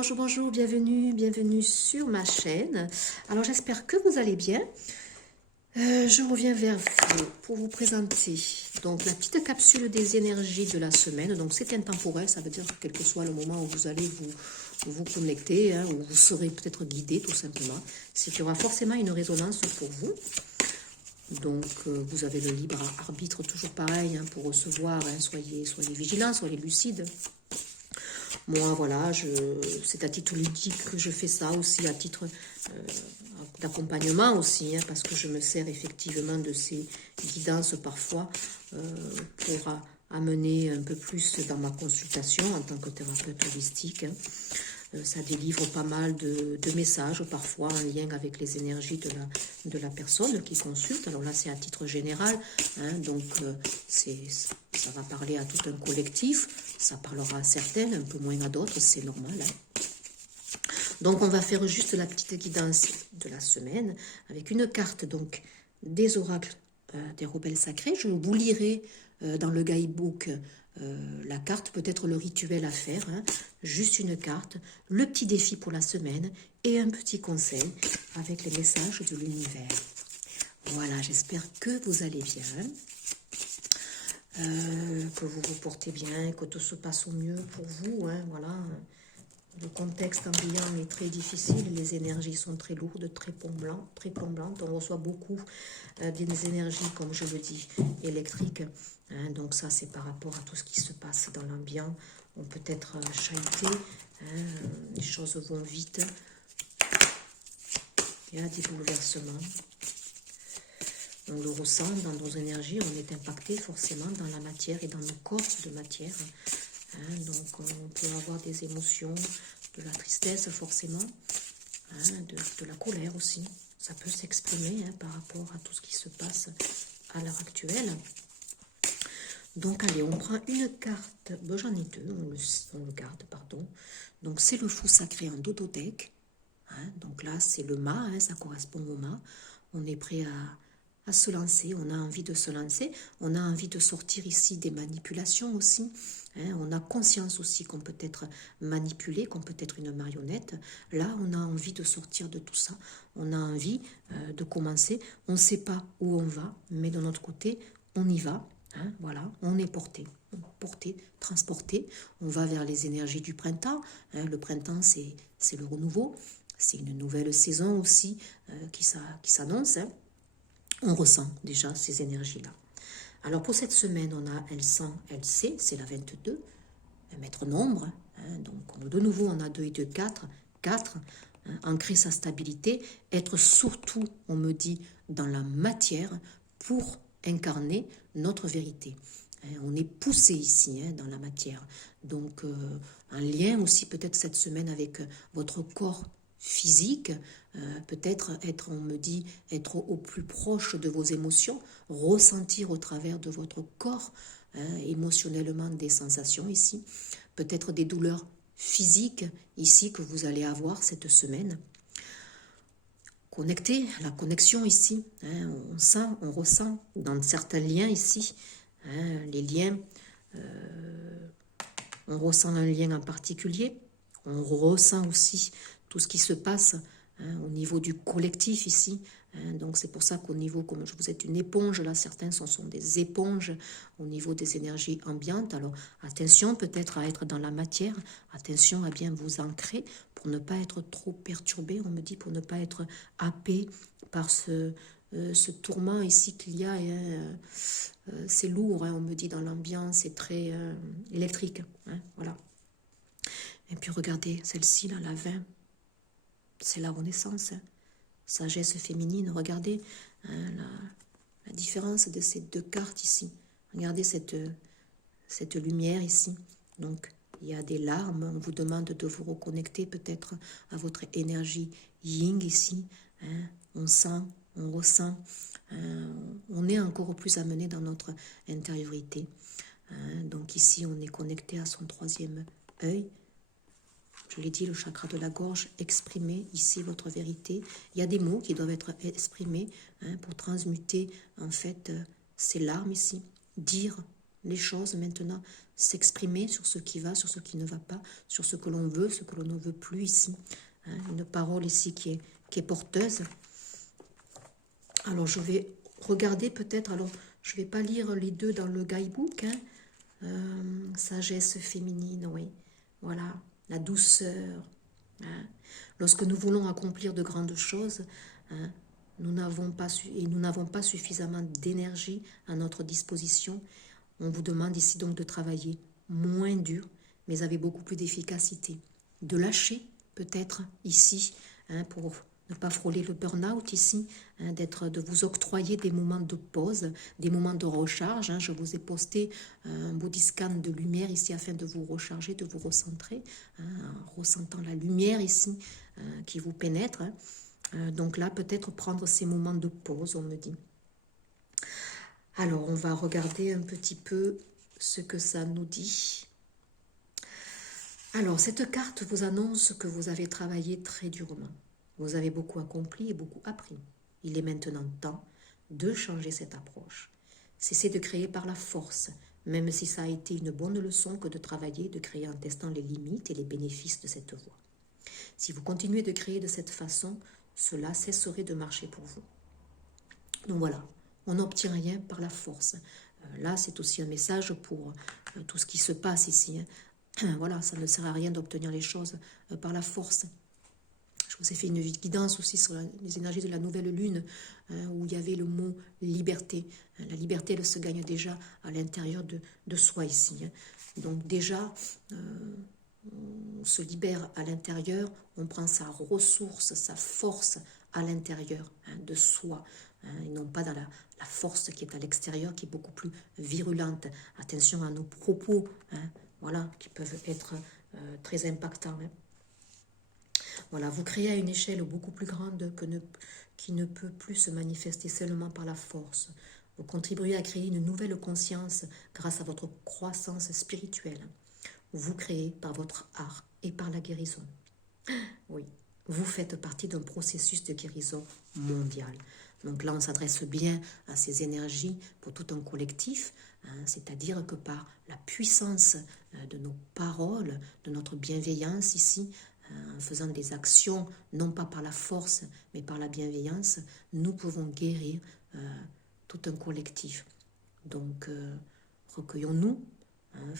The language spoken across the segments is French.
bonjour, bonjour, bienvenue sur ma chaîne. Alors j'espère que vous allez bien. Je reviens vers vous pour vous présenter donc la petite capsule des énergies de la semaine. Donc c'est intemporel, ça veut dire que quel que soit le moment où vous allez vous connecter, hein, où vous serez peut-être guidé tout simplement, c'est qu'il y aura forcément une résonance pour vous. Donc vous avez le libre arbitre, toujours pareil, hein, pour recevoir, hein, soyez vigilants, soyez lucides. Moi, voilà, c'est à titre ludique que je fais ça aussi, à titre d'accompagnement aussi, hein, parce que je me sers effectivement de ces guidances parfois pour amener un peu plus dans ma consultation en tant que thérapeute holistique. Hein. Ça délivre pas mal de messages, parfois en lien avec les énergies de la personne qui consulte. Alors là, c'est à titre général, hein, donc ça va parler à tout un collectif, ça parlera à certaines, un peu moins à d'autres, c'est normal. Hein. Donc on va faire juste la petite guidance de la semaine avec une carte donc des oracles des rebelles sacrés. Je vous lirai dans le guidebook la carte, peut-être le rituel à faire, hein, juste une carte, le petit défi pour la semaine et un petit conseil avec les messages de l'univers. Voilà, j'espère que vous allez bien, que vous vous portez bien, que tout se passe au mieux pour vous, hein, voilà. Le contexte ambiant est très difficile, les énergies sont très lourdes, très plombantes. On reçoit beaucoup des énergies, comme je le dis, électriques. Hein, donc ça, c'est par rapport à tout ce qui se passe dans l'ambiant. On peut être chahuté, hein, les choses vont vite. Il y a des bouleversements. On le ressent dans nos énergies, on est impacté forcément dans la matière et dans nos corps de matière. Hein, donc on peut avoir des émotions, de la tristesse forcément, hein, de la colère aussi. Ça peut s'exprimer, hein, par rapport à tout ce qui se passe à l'heure actuelle. Donc allez, on prend une carte, bon, j'en ai deux, on le garde, pardon. Donc c'est le fou sacré en dodothèque. Hein, donc là c'est le mât, hein, ça correspond au mât. On est prêt à se lancer, on a envie de se lancer, on a envie de sortir ici des manipulations aussi, hein, on a conscience aussi qu'on peut être manipulé, qu'on peut être une marionnette. Là on a envie de sortir de tout ça, on a envie de commencer, on ne sait pas où on va, mais de notre côté on y va, hein, voilà, on est porté, transporté, on va vers les énergies du printemps, hein, le printemps c'est le renouveau, c'est une nouvelle saison aussi qui s'annonce, hein. On ressent déjà ces énergies-là. Alors pour cette semaine, on a L100, LC, c'est la 22, un maître nombre. Hein, donc de nouveau, on a 2 et 2, 4. 4, hein, ancrer sa stabilité, être surtout, on me dit, dans la matière pour incarner notre vérité. Hein, on est poussé ici, hein, dans la matière. Donc un lien aussi peut-être cette semaine avec votre corps physique, peut-être être, on me dit, être au plus proche de vos émotions, ressentir au travers de votre corps, hein, émotionnellement des sensations ici, peut-être des douleurs physiques ici que vous allez avoir cette semaine. Connecter, la connexion ici, hein, on sent, on ressent dans certains liens ici, hein, les liens, on ressent un lien en particulier, on ressent aussi tout ce qui se passe, hein, au niveau du collectif ici. Hein, donc c'est pour ça qu'au niveau, comme vous êtes une éponge, là certains sont des éponges au niveau des énergies ambiantes. Alors attention peut-être à être dans la matière, attention à bien vous ancrer pour ne pas être trop perturbé, on me dit, pour ne pas être happé par ce tourment ici qu'il y a. Hein, c'est lourd, hein, on me dit, dans l'ambiance, c'est très électrique. Hein, voilà. Et puis regardez, celle-ci, là, la 20, c'est la renaissance, hein. Sagesse féminine, regardez, hein, la différence de ces deux cartes ici. Regardez cette lumière ici. Donc, il y a des larmes, on vous demande de vous reconnecter peut-être à votre énergie yin ici. Hein. On sent, on ressent, on est encore plus amené dans notre intériorité. Hein. Donc ici, on est connecté à son troisième œil. Je l'ai dit, le chakra de la gorge, exprimez ici votre vérité. Il y a des mots qui doivent être exprimés, hein, pour transmuter en fait ces larmes ici. Dire les choses maintenant, s'exprimer sur ce qui va, sur ce qui ne va pas, sur ce que l'on veut, ce que l'on ne veut plus ici. Hein, une parole ici qui est porteuse. Alors, je vais regarder peut-être, alors, je ne vais pas lire les deux dans le guidebook, hein. Sagesse féminine, oui. Voilà, la douceur. Hein. Lorsque nous voulons accomplir de grandes choses, hein, nous n'avons pas suffisamment d'énergie à notre disposition. On vous demande ici donc de travailler moins dur, mais avec beaucoup plus d'efficacité. De lâcher peut-être ici, hein, pour ne pas frôler le burn-out ici, hein, de vous octroyer des moments de pause, des moments de recharge. Hein. Je vous ai posté un body scan de lumière ici afin de vous recharger, de vous recentrer, hein, en ressentant la lumière ici qui vous pénètre. Hein. Donc là, peut-être prendre ces moments de pause, on me dit. Alors, on va regarder un petit peu ce que ça nous dit. Alors, cette carte vous annonce que vous avez travaillé très durement. Vous avez beaucoup accompli et beaucoup appris. Il est maintenant temps de changer cette approche. Cessez de créer par la force, même si ça a été une bonne leçon que de travailler, de créer en testant les limites et les bénéfices de cette voie. Si vous continuez de créer de cette façon, cela cesserait de marcher pour vous. Donc voilà, on n'obtient rien par la force. Là, c'est aussi un message pour tout ce qui se passe ici. Hein. Voilà, ça ne sert à rien d'obtenir les choses par la force. Je vous ai fait une guidance aussi sur les énergies de la nouvelle lune, où il y avait le mot liberté. La liberté, elle se gagne déjà à l'intérieur de soi ici. Hein. Donc déjà, on se libère à l'intérieur, on prend sa ressource, sa force à l'intérieur, hein, de soi, hein, et non pas dans la force qui est à l'extérieur, qui est beaucoup plus virulente. Attention à nos propos, hein, voilà, qui peuvent être très impactants. Hein. Voilà, vous créez à une échelle beaucoup plus grande qui ne peut plus se manifester seulement par la force. Vous contribuez à créer une nouvelle conscience grâce à votre croissance spirituelle. Vous créez par votre art et par la guérison. Oui, vous faites partie d'un processus de guérison mondial. Donc là, on s'adresse bien à ces énergies pour tout un collectif, hein, c'est-à-dire que par la puissance de nos paroles, de notre bienveillance ici, en faisant des actions, non pas par la force, mais par la bienveillance, nous pouvons guérir tout un collectif. Donc, recueillons-nous, hein,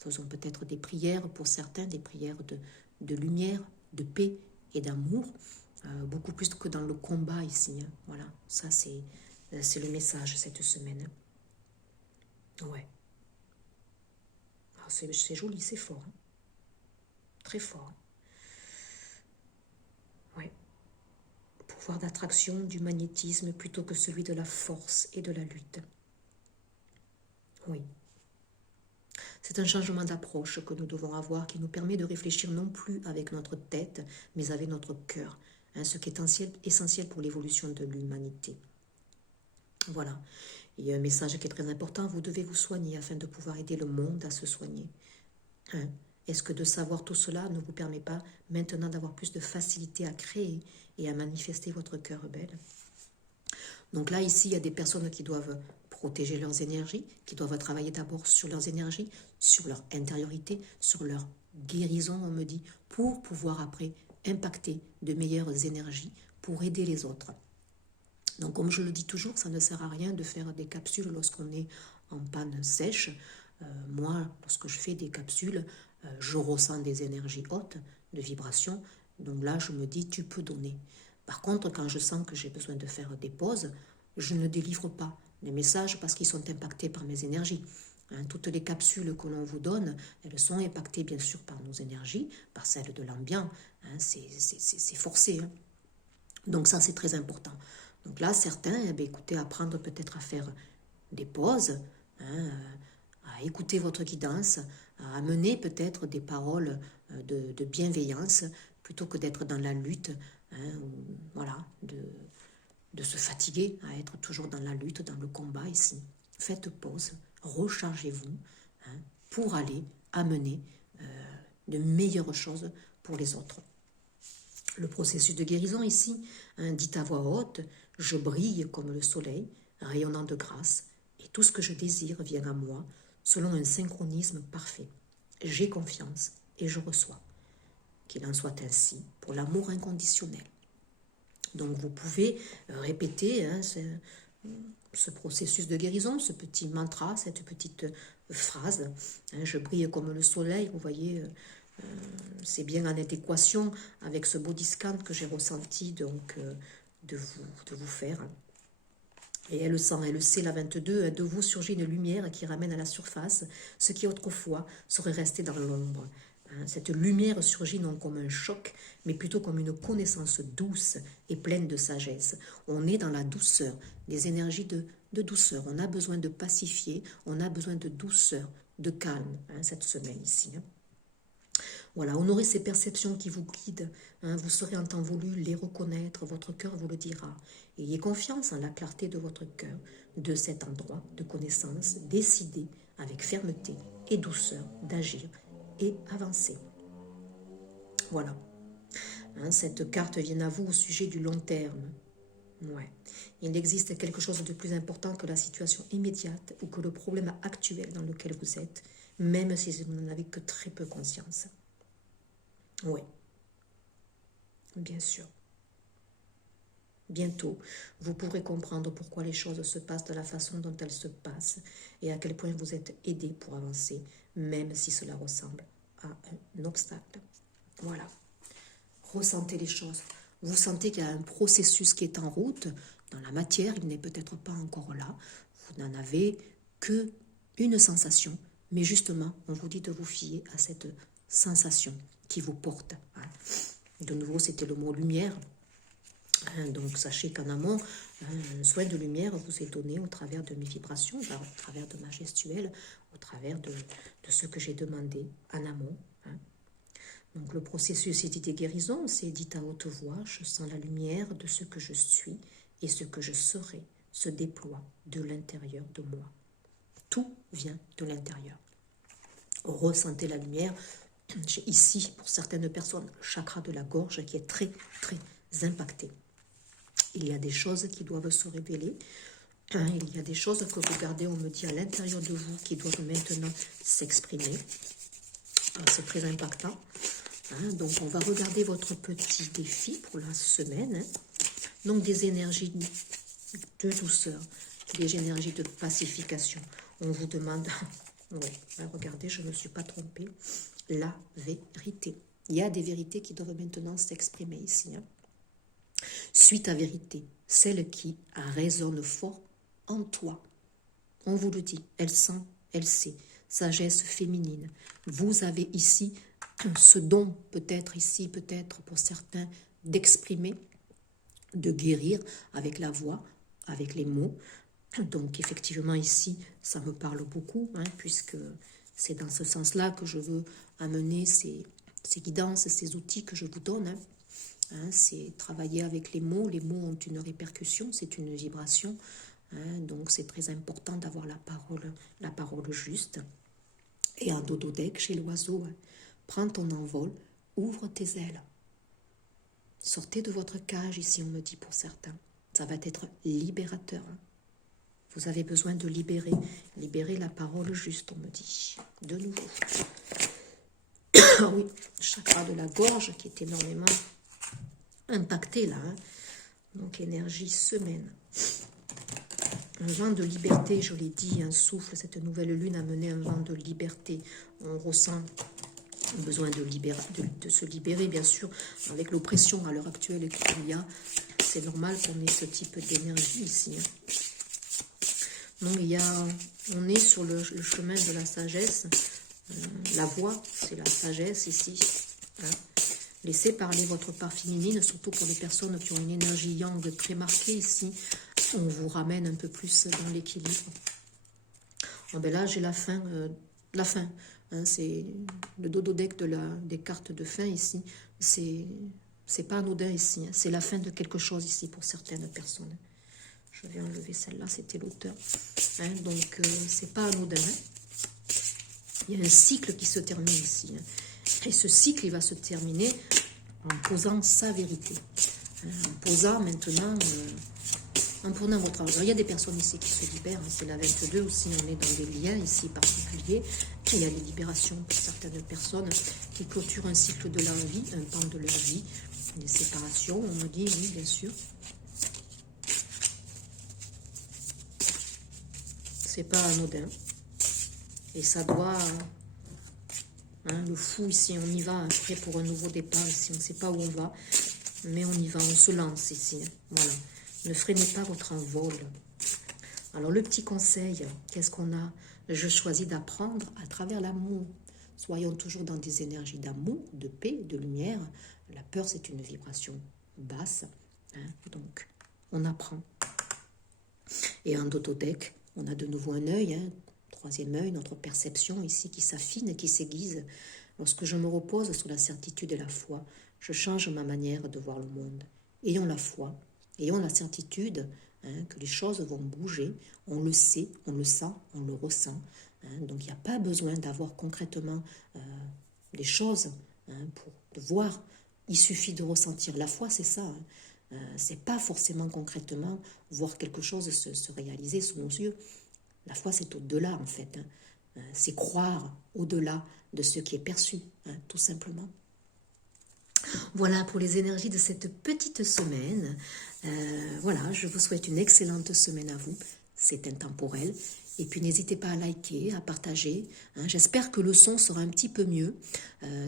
faisons peut-être des prières pour certains, des prières de lumière, de paix et d'amour, beaucoup plus que dans le combat ici. Hein. Voilà, ça c'est le message cette semaine. Hein. Ouais. C'est joli, c'est fort. Hein. Très fort. Hein. Ouais. Pouvoir d'attraction du magnétisme plutôt que celui de la force et de la lutte. Oui. C'est un changement d'approche que nous devons avoir qui nous permet de réfléchir non plus avec notre tête, mais avec notre cœur, hein, ce qui est essentiel pour l'évolution de l'humanité. Voilà. Il y a un message qui est très important, vous devez vous soigner afin de pouvoir aider le monde à se soigner. Hein. Est-ce que de savoir tout cela ne vous permet pas maintenant d'avoir plus de facilité à créer et à manifester votre cœur rebelle? Donc là, ici, il y a des personnes qui doivent protéger leurs énergies, qui doivent travailler d'abord sur leurs énergies, sur leur intériorité, sur leur guérison, on me dit, pour pouvoir après impacter de meilleures énergies pour aider les autres. Donc comme je le dis toujours, ça ne sert à rien de faire des capsules lorsqu'on est en panne sèche. Moi, lorsque je fais des capsules, je ressens des énergies hautes, de vibrations. Donc là, je me dis, tu peux donner. Par contre, quand je sens que j'ai besoin de faire des pauses, je ne délivre pas les messages parce qu'ils sont impactés par mes énergies. Hein, toutes les capsules que l'on vous donne, elles sont impactées bien sûr par nos énergies, par celles de l'ambiance. Hein, c'est forcé. Hein. Donc ça, c'est très important. Donc là, certains, eh bien, écoutez, apprendre peut-être à faire des pauses, hein, à écouter votre guidance, à amener peut-être des paroles de bienveillance, plutôt que d'être dans la lutte, hein, voilà, de se fatiguer, à être toujours dans la lutte, dans le combat ici. Faites pause, rechargez-vous, hein, pour aller amener de meilleures choses pour les autres. Le processus de guérison ici, hein, dit à voix haute, je brille comme le soleil, rayonnant de grâce, et tout ce que je désire vient à moi, selon un synchronisme parfait. J'ai confiance et je reçois. Qu'il en soit ainsi pour l'amour inconditionnel. Donc vous pouvez répéter ce processus de guérison, ce petit mantra, cette petite phrase. Je brille comme le soleil, vous voyez, c'est bien en adéquation avec ce body scan que j'ai ressenti donc de vous faire. Et elle sait la 22, de vous surgit une lumière qui ramène à la surface ce qui autrefois serait resté dans l'ombre. Cette lumière surgit non comme un choc, mais plutôt comme une connaissance douce et pleine de sagesse. On est dans la douceur, les énergies de douceur. On a besoin de pacifier, on a besoin de douceur, de calme, cette semaine ici. Voilà, honorez ces perceptions qui vous guident. Vous saurez en temps voulu les reconnaître, votre cœur vous le dira. Ayez confiance en la clarté de votre cœur, de cet endroit de connaissance. Décidez avec fermeté et douceur d'agir et avancer. Voilà. Cette carte vient à vous au sujet du long terme. Ouais. Il existe quelque chose de plus important que la situation immédiate ou que le problème actuel dans lequel vous êtes, même si vous n'en avez que très peu conscience. Oui, bien sûr. Bientôt, vous pourrez comprendre pourquoi les choses se passent de la façon dont elles se passent et à quel point vous êtes aidé pour avancer, même si cela ressemble à un obstacle. Voilà. Ressentez les choses. Vous sentez qu'il y a un processus qui est en route. Dans la matière, il n'est peut-être pas encore là. Vous n'en avez que une sensation. Mais justement, on vous dit de vous fier à cette sensation qui vous porte. De nouveau, c'était le mot lumière. Donc, sachez qu'en amont, un soin de lumière vous est donné au travers de mes vibrations, au travers de ma gestuelle, au travers de ce que j'ai demandé en amont. Donc, le processus est dit des guérisons, c'est dit à haute voix, je sens la lumière de ce que je suis et ce que je serai se déploie de l'intérieur de moi. Tout vient de l'intérieur. Ressentez la lumière. J'ai ici, pour certaines personnes, le chakra de la gorge qui est très, très impacté. Il y a des choses qui doivent se révéler. Il y a des choses que vous gardez, on me dit, à l'intérieur de vous qui doivent maintenant s'exprimer. C'est très impactant. Donc, on va regarder votre petit défi pour la semaine. Donc, des énergies de douceur, des énergies de pacification. On vous demande, regardez, je ne me suis pas trompée, la vérité. Il y a des vérités qui doivent maintenant s'exprimer ici. Suis ta vérité, celle qui résonne fort en toi. On vous le dit, elle sent, elle sait. Sagesse féminine. Vous avez ici ce don, peut-être ici, peut-être pour certains, d'exprimer, de guérir avec la voix, avec les mots. Donc effectivement ici, ça me parle beaucoup, puisque c'est dans ce sens-là que je veux amener ces guidances, ces outils que je vous donne. C'est travailler avec les mots ont une répercussion, c'est une vibration. Donc c'est très important d'avoir la parole juste. Et en dododec, chez l'oiseau, prends ton envol, ouvre tes ailes. Sortez de votre cage, ici on me dit pour certains. Ça va être libérateur. Vous avez besoin de libérer la parole juste, on me dit. De nouveau. Oui, chakra de la gorge qui est énormément impacté là. Donc énergie semaine. Un vent de liberté, je l'ai dit, un souffle, cette nouvelle lune a mené un vent de liberté. On ressent besoin de se libérer, bien sûr, avec l'oppression à l'heure actuelle qu'il y a. C'est normal qu'on ait ce type d'énergie ici. Donc, on est sur le chemin de la sagesse. La voix, c'est la sagesse ici. Laissez parler votre part féminine, surtout pour les personnes qui ont une énergie yang très marquée ici. On vous ramène un peu plus dans l'équilibre. Là, j'ai la fin. C'est le dododec des cartes de fin ici. C'est pas anodin ici. C'est la fin de quelque chose ici pour certaines personnes. Je vais enlever celle-là, c'était l'auteur. Donc, c'est pas anodin. Il y a un cycle qui se termine ici. Et ce cycle, il va se terminer en posant sa vérité. En posant maintenant en prenant votre argent. Il y a des personnes ici qui se libèrent, hein, c'est la 22 aussi, on est dans des liens ici particuliers. Il y a des libérations pour certaines personnes qui clôturent un cycle de leur vie, un pan de leur vie, des séparations, on me dit, oui, bien sûr. C'est pas anodin. Et ça doit... Hein, le fou ici, on y va, prêt pour un nouveau départ ici, on ne sait pas où on va, mais on y va, on se lance ici. Voilà. Ne freinez pas votre envol. Alors le petit conseil, qu'est-ce qu'on a? Je choisis d'apprendre à travers l'amour. Soyons toujours dans des énergies d'amour, de paix, de lumière. La peur, c'est une vibration basse. Hein, donc, on apprend. Et en Dotodec, on a de nouveau un œil, hein, troisième œil, notre perception ici qui s'affine et qui s'aiguise. Lorsque je me repose sur la certitude et la foi, je change ma manière de voir le monde. Ayons la foi, ayons la certitude hein, que les choses vont bouger. On le sait, on le sent, on le ressent. Hein, donc il n'y a pas besoin d'avoir concrètement des choses hein, pour voir. Il suffit de ressentir. La foi, c'est ça. Hein. C'est pas forcément concrètement voir quelque chose se réaliser sous nos yeux. La foi, c'est au-delà, en fait. Hein. C'est croire au-delà de ce qui est perçu, hein, tout simplement. Voilà pour les énergies de cette petite semaine. Voilà, je vous souhaite une excellente semaine à vous. C'est intemporel. Et puis n'hésitez pas à liker, à partager. Hein. J'espère que le son sera un petit peu mieux.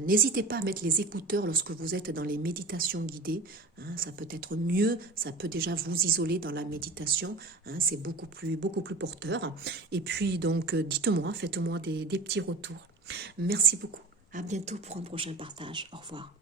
N'hésitez pas à mettre les écouteurs lorsque vous êtes dans les méditations guidées. Hein. Ça peut être mieux, ça peut déjà vous isoler dans la méditation. Hein. C'est beaucoup plus porteur. Et puis donc dites-moi, faites-moi des petits retours. Merci beaucoup. À bientôt pour un prochain partage. Au revoir.